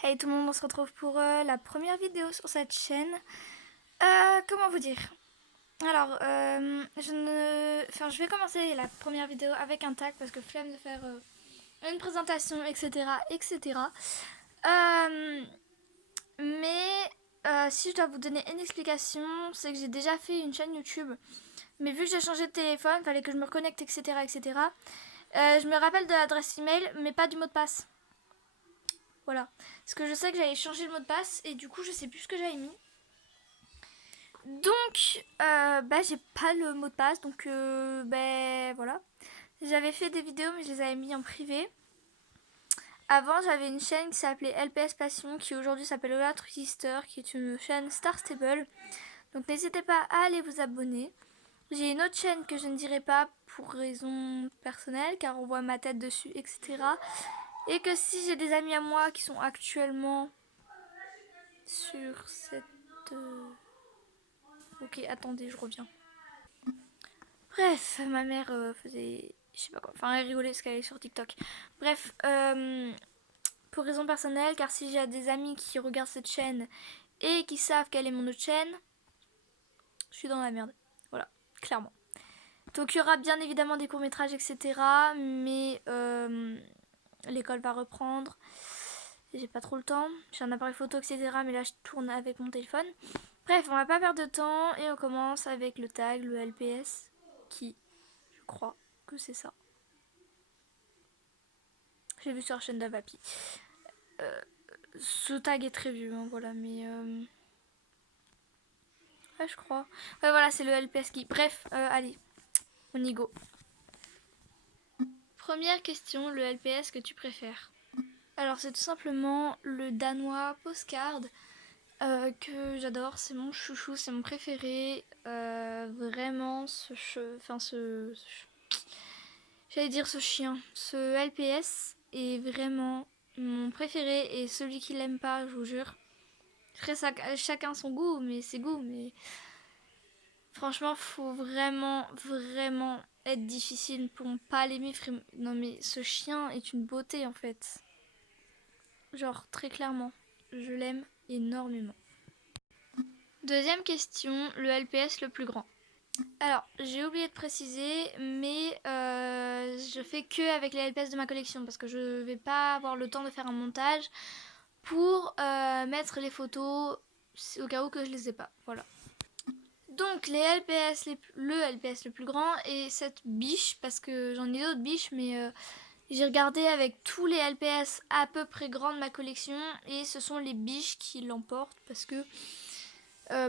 Hey tout le monde, on se retrouve pour la première vidéo sur cette chaîne. Comment vous dire? Alors, je vais commencer la première vidéo avec un tag parce que flemme de faire une présentation, etc. etc. Euh, si je dois vous donner une explication, c'est que j'ai déjà fait une chaîne YouTube. Mais vu que j'ai changé de téléphone, il fallait que je me reconnecte, etc. etc. Je me rappelle de l'adresse email, mais pas du mot de passe. Voilà. Parce que je sais que j'avais changé le mot de passe et du coup je sais plus ce que j'avais mis. Donc j'ai pas le mot de passe, donc voilà. J'avais fait des vidéos mais je les avais mis en privé. Avant j'avais une chaîne qui s'appelait LPS Passion, qui aujourd'hui s'appelle Ola Sister, qui est une chaîne Star Stable. Donc n'hésitez pas à aller vous abonner. J'ai une autre chaîne que je ne dirai pas pour raison personnelle, car on voit ma tête dessus, etc. Et que si j'ai des amis à moi qui sont actuellement sur cette... Ok, attendez, je reviens. Bref, ma mère faisait... Je sais pas quoi. Enfin, elle rigolait parce qu'elle est sur TikTok. Bref, pour raison personnelle, car si j'ai des amis qui regardent cette chaîne et qui savent quelle est mon autre chaîne, je suis dans la merde. Voilà, clairement. Donc il y aura bien évidemment des courts-métrages, etc. Mais l'école va reprendre. J'ai pas trop le temps. J'ai un appareil photo, etc. Mais là, je tourne avec mon téléphone. Bref, on va pas perdre de temps et on commence avec le tag, le LPS, qui, je crois que c'est ça. J'ai vu sur la chaîne d'Avapi. Ce tag est très vieux, hein, voilà, mais... Ouais, je crois. Ouais, voilà, c'est le LPS qui... Bref, allez, on y go. Première question, le LPS que tu préfères? Alors, c'est tout simplement le danois Postcard, que j'adore, c'est mon chouchou, c'est mon préféré. Vraiment, j'allais dire ce chien. Ce LPS est vraiment mon préféré et celui qui l'aime pas, je vous jure. Après, chacun son goût, mais ses goûts, mais franchement, faut vraiment être difficile pour ne pas l'aimer. Non, mais ce chien est une beauté en fait. Genre, très clairement, je l'aime énormément. Deuxième question, le LPS le plus grand. Alors, j'ai oublié de préciser, mais je fais que avec les LPS de ma collection parce que je vais pas avoir le temps de faire un montage pour mettre les photos au cas où que je les ai pas. Voilà. Donc le LPS le plus grand est cette biche, parce que j'en ai d'autres biches, mais j'ai regardé avec tous les LPS à peu près grands de ma collection et ce sont les biches qui l'emportent parce que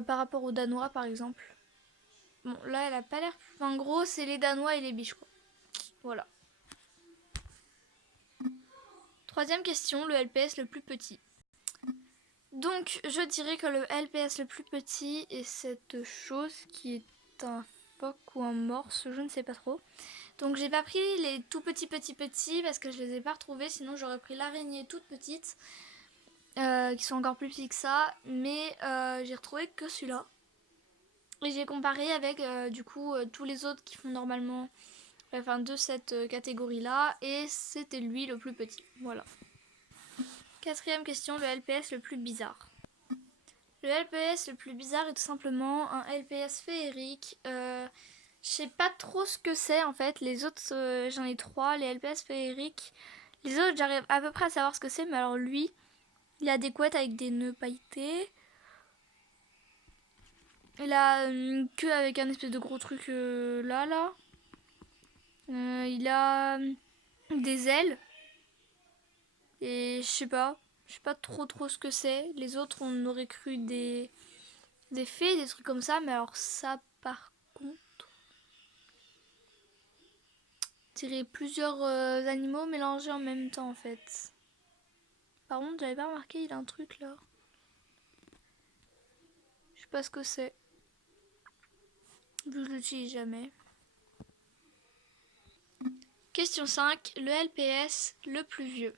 par rapport aux Danois par exemple. Bon, là, elle a pas l'air... En gros, c'est les Danois et les biches, quoi. Voilà. Troisième question, le LPS le plus petit. Donc, je dirais que le LPS le plus petit est cette chose qui est un phoque ou un morse, je ne sais pas trop. Donc, j'ai pas pris les tout petits parce que je les ai pas retrouvés, sinon j'aurais pris l'araignée toute petite, qui sont encore plus petits que ça, mais j'ai retrouvé que celui-là. Et j'ai comparé avec tous les autres qui font normalement de cette catégorie-là, et c'était lui le plus petit. Voilà. Quatrième question, le LPS le plus bizarre. Le LPS le plus bizarre est tout simplement un LPS féerique. Je sais pas trop ce que c'est en fait. Les autres, j'en ai trois, les LPS féeriques. Les autres, j'arrive à peu près à savoir ce que c'est, mais alors lui, il a des couettes avec des nœuds pailletés. Il a une queue avec un espèce de gros truc là. Il a des ailes. Et je sais pas trop ce que c'est. Les autres, on aurait cru des fées, des trucs comme ça, mais alors ça, par contre, c'est plusieurs animaux mélangés en même temps en fait. Par contre, j'avais pas remarqué, il a un truc là. Je sais pas ce que c'est. Vu que je l'utilise jamais. Question 5, le LPS le plus vieux.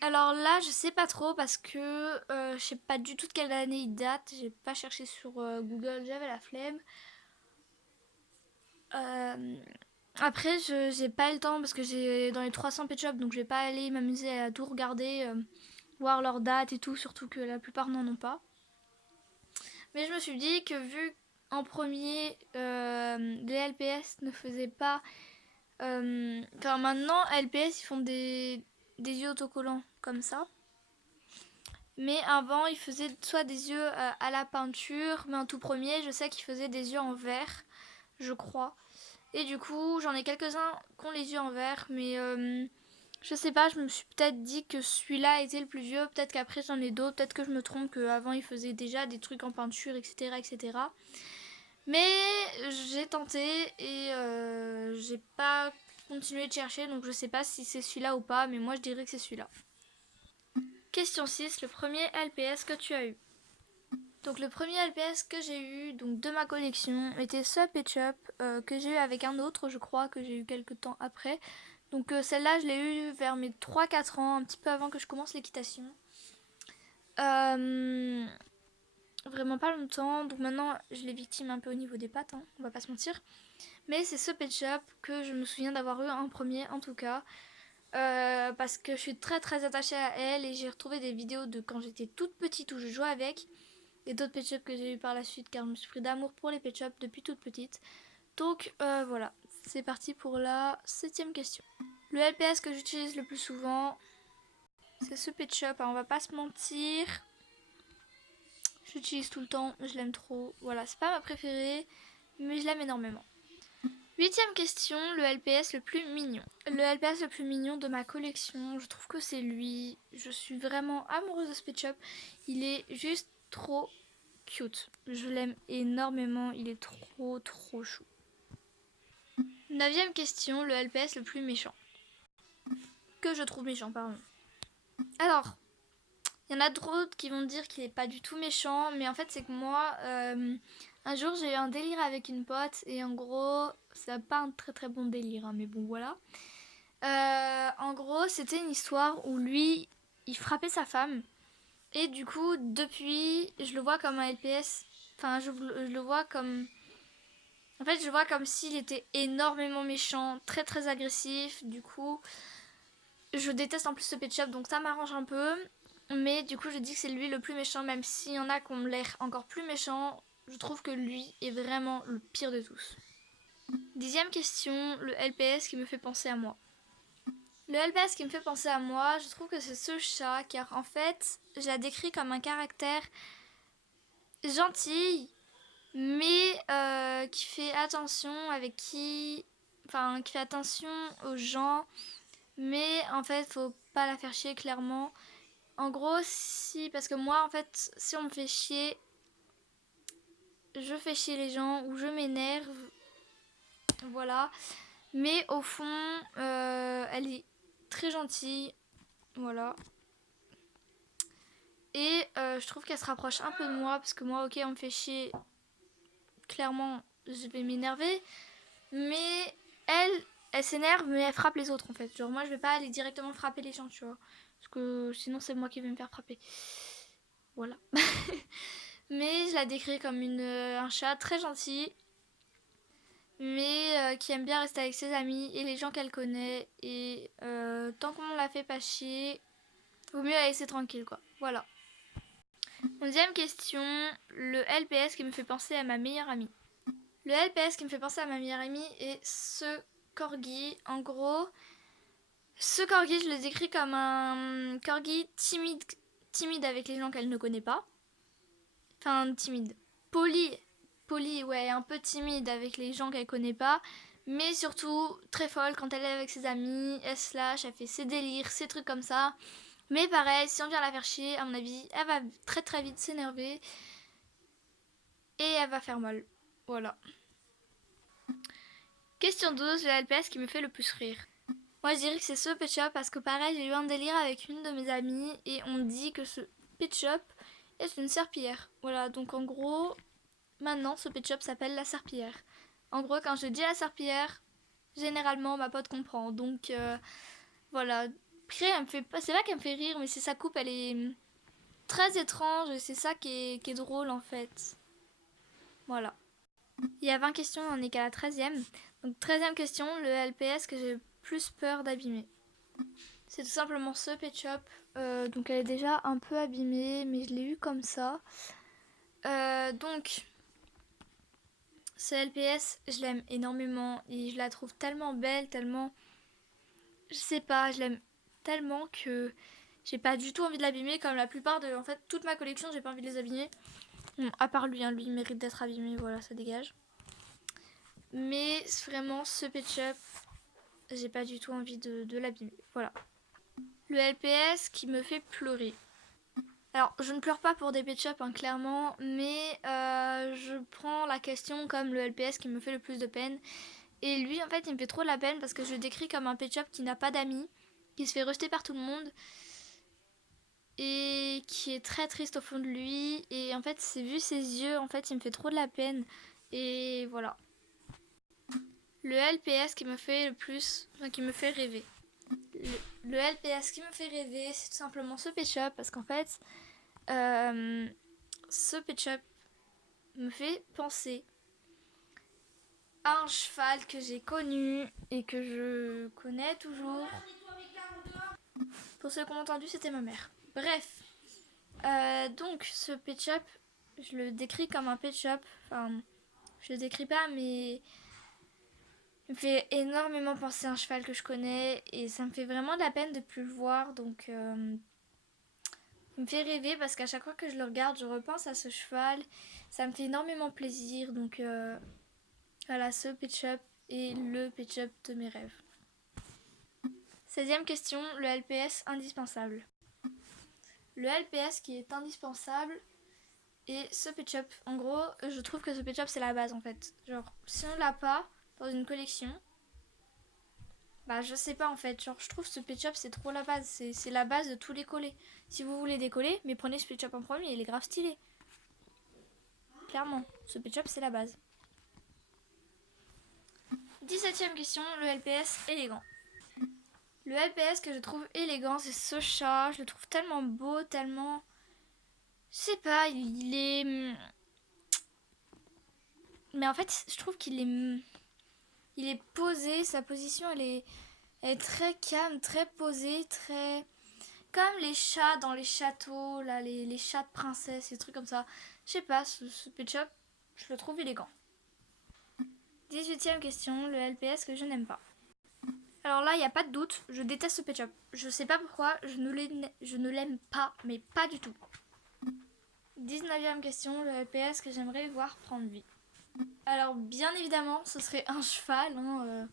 Alors là, je sais pas trop parce que je sais pas du tout de quelle année il date. J'ai pas cherché sur Google, j'avais la flemme. Après, j'ai pas eu le temps parce que j'ai dans les 300 pet shops, donc je vais pas aller m'amuser à tout regarder. voir leur date et tout, surtout que la plupart n'en ont pas. Mais je me suis dit que vu en premier, les LPS ne faisaient pas... Enfin maintenant, LPS ils font des yeux autocollants comme ça. Mais avant, ils faisaient soit des yeux à la peinture, mais en tout premier, je sais qu'ils faisaient des yeux en verre, je crois. Et du coup, j'en ai quelques-uns qui ont les yeux en verre, mais je sais pas, je me suis peut-être dit que celui-là était le plus vieux, peut-être qu'après j'en ai d'autres, peut-être que je me trompe, qu'avant ils faisaient déjà des trucs en peinture, etc. etc. Mais j'ai tenté et j'ai pas continué de chercher, donc je sais pas si c'est celui-là ou pas, mais moi je dirais que c'est celui-là. Question 6, le premier LPS que tu as eu. Donc le premier LPS que j'ai eu donc de ma collection était ce Ketchup que j'ai eu avec un autre, je crois, que j'ai eu quelques temps après. Donc celle-là, je l'ai eu vers mes 3-4 ans, un petit peu avant que je commence l'équitation. Vraiment pas longtemps, donc maintenant je l'ai victime un peu au niveau des pattes, hein, on va pas se mentir. Mais c'est ce Ketchup que je me souviens d'avoir eu en premier en tout cas. Parce que je suis très très attachée à elle et j'ai retrouvé des vidéos de quand j'étais toute petite où je jouais avec. Et d'autres Pet Shop que j'ai eu par la suite car je me suis pris d'amour pour les Pet Shop depuis toute petite. Donc voilà, c'est parti pour la 7ème question. Le LPS que j'utilise le plus souvent, c'est ce Pet Shop, hein, on va pas se mentir. J'utilise tout le temps, je l'aime trop. Voilà, c'est pas ma préférée, mais je l'aime énormément. 8ème question, le LPS le plus mignon. Le LPS le plus mignon de ma collection, je trouve que c'est lui. Je suis vraiment amoureuse de ce Pet Shop. Il est juste trop cute. Je l'aime énormément, il est trop trop chou. 9ème question, le LPS le plus méchant. Que je trouve méchant, pardon. Alors, il y en a d'autres qui vont dire qu'il est pas du tout méchant, mais en fait c'est que moi, un jour j'ai eu un délire avec une pote et en gros, c'est pas un très très bon délire, hein, mais bon voilà. En gros, c'était une histoire où lui, il frappait sa femme. Et du coup, depuis, je le vois comme un LPS. Enfin, je le vois comme... En fait, je le vois comme s'il était énormément méchant, très très agressif. Du coup, je déteste en plus ce Pet Shop, donc ça m'arrange un peu. Mais du coup, je dis que c'est lui le plus méchant, même s'il y en a qui ont l'air encore plus méchants. Je trouve que lui est vraiment le pire de tous. 10ème question, le LPS qui me fait penser à moi. Le LPS qui me fait penser à moi, je trouve que c'est ce chat, car en fait, je la décris comme un caractère gentil, mais qui fait attention avec qui... Enfin, qui fait attention aux gens, mais en fait, faut pas la faire chier, clairement. En gros, si... Parce que moi, en fait, si on me fait chier, je fais chier les gens, ou je m'énerve, voilà. Mais au fond, elle est très gentille, voilà. Et je trouve qu'elle se rapproche un peu de moi, parce que moi, ok, on me fait chier, clairement, je vais m'énerver. Mais elle s'énerve, mais elle frappe les autres, en fait. Genre, moi, je vais pas aller directement frapper les gens, tu vois. Parce que sinon, c'est moi qui vais me faire frapper. Voilà. Mais je la décris comme un chat très gentil, mais qui aime bien rester avec ses amis et les gens qu'elle connaît. Et tant qu'on la fait pas chier, vaut mieux la laisser tranquille, quoi. Voilà. 11ème question, le LPS qui me fait penser à ma meilleure amie. Le LPS qui me fait penser à ma meilleure amie est ce corgi. En gros, ce corgi, je le décris comme un corgi timide avec les gens qu'elle ne connaît pas. Enfin, timide. Poli, ouais, un peu timide avec les gens qu'elle connaît pas. Mais surtout, très folle quand elle est avec ses amis. Elle se lâche, elle fait ses délires, ses trucs comme ça. Mais pareil, si on vient la faire chier, à mon avis, elle va très très vite s'énerver. Et elle va faire mal. Voilà. Question 12, le LPS qui me fait le plus rire. Moi je dirais que c'est ce Pet Shop parce que pareil, j'ai eu un délire avec une de mes amies et on dit que ce Pet Shop est une serpillière. Voilà, donc en gros, maintenant ce Pet Shop s'appelle la serpillière. En gros, quand je dis la serpillière, généralement ma pote comprend. Donc voilà. Après, elle me fait pas, c'est pas qu'elle me fait rire, mais c'est sa coupe, elle est très étrange et c'est ça qui est drôle en fait. Voilà. Il y a 20 questions, on n'est qu'à la 13e. Donc 13e question, le LPS que j'ai plus peur d'abîmer. C'est tout simplement ce Pet Shop. Donc elle est déjà un peu abîmée, mais je l'ai eu comme ça. Donc ce LPS, je l'aime énormément et je la trouve tellement belle, tellement... Je sais pas, je l'aime tellement que j'ai pas du tout envie de l'abîmer comme la plupart de... En fait, toute ma collection, j'ai pas envie de les abîmer. Bon, à part lui, hein, lui il mérite d'être abîmé, voilà, ça dégage. Mais vraiment, ce Pet Shop, j'ai pas du tout envie de l'abîmer, voilà. Le LPS qui me fait pleurer. Alors, je ne pleure pas pour des Pet Shop, hein, clairement, mais je prends la question comme le LPS qui me fait le plus de peine. Et lui, en fait, il me fait trop de la peine parce que je le décris comme un Pet Shop qui n'a pas d'amis, qui se fait rejeter par tout le monde et qui est très triste au fond de lui. Et en fait, c'est vu ses yeux, en fait, il me fait trop de la peine. Et voilà. Le LPS qui me fait le plus, enfin, qui me fait rêver. Le LPS qui me fait rêver, c'est tout simplement ce Pet Shop parce qu'en fait, ce Pet Shop me fait penser à un cheval que j'ai connu et que je connais toujours. Pour ceux qui ont entendu, c'était ma mère. Bref, donc ce Pet Shop, je le décris comme un Pet Shop. Enfin, je le décris pas, mais il me fait énormément penser à un cheval que je connais et ça me fait vraiment de la peine de plus le voir. Donc, il me fait rêver parce qu'à chaque fois que je le regarde, je repense à ce cheval. Ça me fait énormément plaisir. Donc, voilà, ce Pet Shop est le Pet Shop de mes rêves. 16e question, le LPS indispensable. Le LPS qui est indispensable est ce Pet Shop. En gros, je trouve que ce Pet Shop c'est la base en fait. Genre, si on l'a pas dans une collection, bah je sais pas en fait. Genre, je trouve ce Pet Shop c'est trop la base. C'est la base de tous les collets. Si vous voulez décoller, mais prenez ce Pet Shop en premier, il est grave stylé. Clairement, ce Pet Shop c'est la base. 17e question, le LPS élégant. Le LPS que je trouve élégant, c'est ce chat. Je le trouve tellement beau, tellement... Je sais pas, il est... Mais en fait, je trouve qu'il est... Il est posé, sa position, elle est très calme, très posée, très... Comme les chats dans les châteaux, là, les chats de princesse, des trucs comme ça. Je sais pas, ce Pet Shop, je le trouve élégant. 18e question, le LPS que je n'aime pas. Alors là, il n'y a pas de doute, je déteste ce Pet Shop. Je sais pas pourquoi, je ne l'aime pas, mais pas du tout. 19e question, le LPS que j'aimerais voir prendre vie. Alors bien évidemment, ce serait un cheval, hein,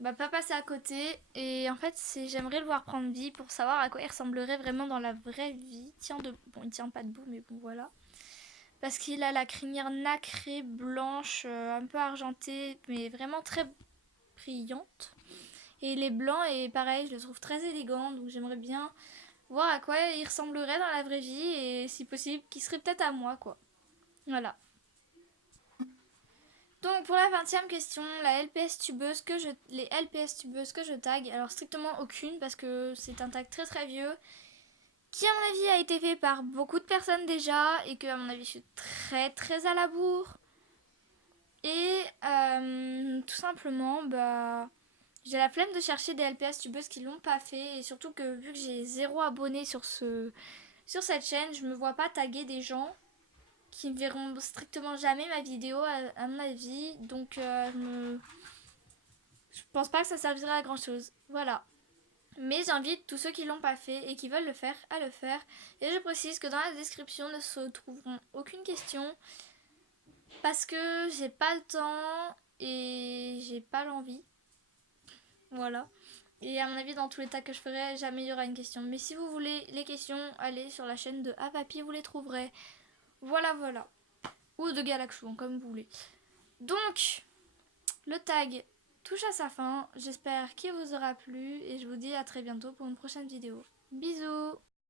bah, pas passer à côté. Et en fait, j'aimerais le voir prendre vie pour savoir à quoi il ressemblerait vraiment dans la vraie vie. Bon, il tient pas debout, mais bon voilà. Parce qu'il a la crinière nacrée, blanche, un peu argentée, mais vraiment très brillante. Et il est blanc et pareil, je le trouve très élégant, donc j'aimerais bien voir à quoi il ressemblerait dans la vraie vie et si possible, qu'il serait peut-être à moi, quoi. Voilà. Donc pour la 20e question, les LPS tubeuses que je tag, alors strictement aucune parce que c'est un tag très très vieux qui à mon avis a été fait par beaucoup de personnes déjà et que à mon avis je suis très très à la bourre. Et tout simplement, bah, j'ai la flemme de chercher des LPS tubeuses qui l'ont pas fait et surtout que vu que j'ai 0 abonnés sur cette chaîne, je me vois pas taguer des gens qui ne verront strictement jamais ma vidéo à mon avis. Donc je pense pas que ça servira à grand chose. Voilà. Mais j'invite tous ceux qui l'ont pas fait et qui veulent le faire à le faire. Et je précise que dans la description ne se trouveront aucune question. Parce que j'ai pas le temps et j'ai pas l'envie. Voilà. Et à mon avis, dans tous les tas que je ferai, jamais il y aura une question. Mais si vous voulez les questions, allez sur la chaîne de Avapi, vous les trouverez. Voilà, voilà. Ou de Galaxou, comme vous voulez. Donc, le tag touche à sa fin. J'espère qu'il vous aura plu et je vous dis à très bientôt pour une prochaine vidéo. Bisous!